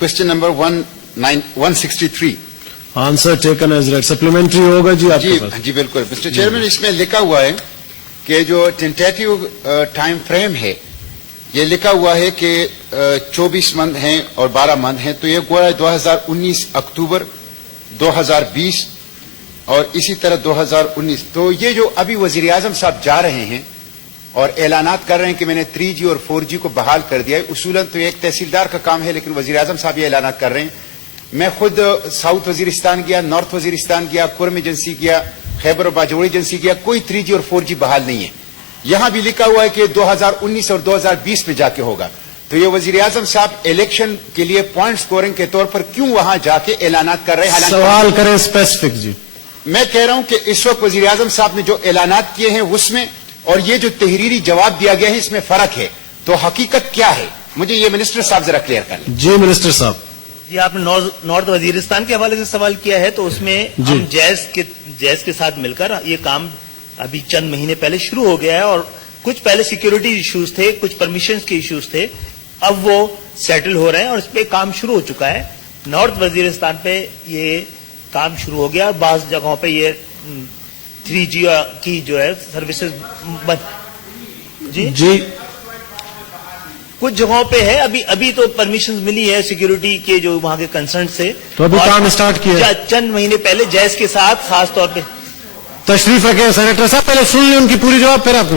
Question number 163। Answer taken as read. Supplementary होगा जी आपके पास? जी बिल्कुल मिस्टर चेयरमैन, इसमें लिखा हुआ है कि जो टेंटेटिव टाइम फ्रेम है, ये लिखा हुआ है कि 24 मंथ हैं और 12 मंथ हैं, तो ये गोया 2019 अक्टूबर 2020 और इसी तरह 2019। तो ये जो अभी वजीर आजम साहब जा रहे हैं और ऐलानात कर रहे हैं कि मैंने 3G और 4G को बहाल कर दिया है, उसूलन तो एक तहसीलदार का काम है, लेकिन वजीर आजम साहब ये ऐलानात कर रहे हैं। मैं खुद साउथ वजीरिस्तान गया, नॉर्थ वजीरिस्तान गया, कुरम एजेंसी गया, खैबर और बाजौड़ी एजेंसी गया, कोई 3G और 4G बहाल नहीं है। यहां भी लिखा हुआ है कि 2019 और 2020 में जाके होगा। तो ये वजीर आजम साहब इलेक्शन के लिए पॉइंट स्कोरिंग के तौर पर क्यों वहां जाके ऐलानात कर रहे हैं? सवाल करें स्पेसिफिक जी। मैं कह रहा हूं कि इस वक्त वजीर आजम साहब ने जो ऐलानात किए हैं उसमें और ये जो तहरीरी जवाब दिया गया है इसमें फर्क है। तो हकीकत क्या है, मुझे ये मिनिस्टर साहब जरा क्लियर कर लें। जी मिनिस्टर साहब। जी, आपने नॉर्थ वजीरिस्तान के हवाले से सवाल किया है, तो उसमें हम जैस के साथ मिलकर ये काम अभी चंद महीने पहले शुरू हो गया है और कुछ पहले सिक्योरिटी इश्यूज थे, कुछ परमिशंस के इश्यूज थे, अब वो सेटल हो रहे हैं और इस पे काम शुरू हो चुका है। नॉर्थ वजीरिस्तान पे ये काम शुरू हो गया और बाज़ जगहों पे ये 3G की जो है सर्विसेज जी कुछ जगहों पे है। अभी तो परमिशन मिली है सिक्योरिटी के जो वहां के कंसर्न से, तो अभी काम स्टार्ट किया चंद महीने पहले जैस के साथ खास तौर पे। तशरीफ रखे सेनेटर साहब, पहले सुन लें उनकी पूरी जवाब फिर आपको।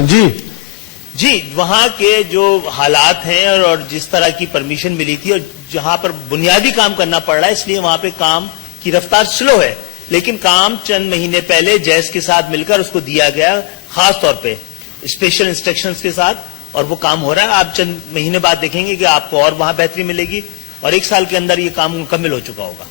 जी वहां के जो हालात हैं और जिस तरह की परमिशन मिली थी और जहां पर बुनियादी काम करना पड़ रहा है, इसलिए वहां पे काम की रफ्तार स्लो है, लेकिन काम चंद महीने पहले जैस के साथ मिलकर उसको दिया गया, खास तौर पे स्पेशल इंस्ट्रक्शंस के साथ, और वो काम हो रहा है। आप चंद महीने बाद देखेंगे कि आपको और वहां बेहतरी मिलेगी और 1 साल के अंदर ये काम मुकम्मल हो चुका होगा।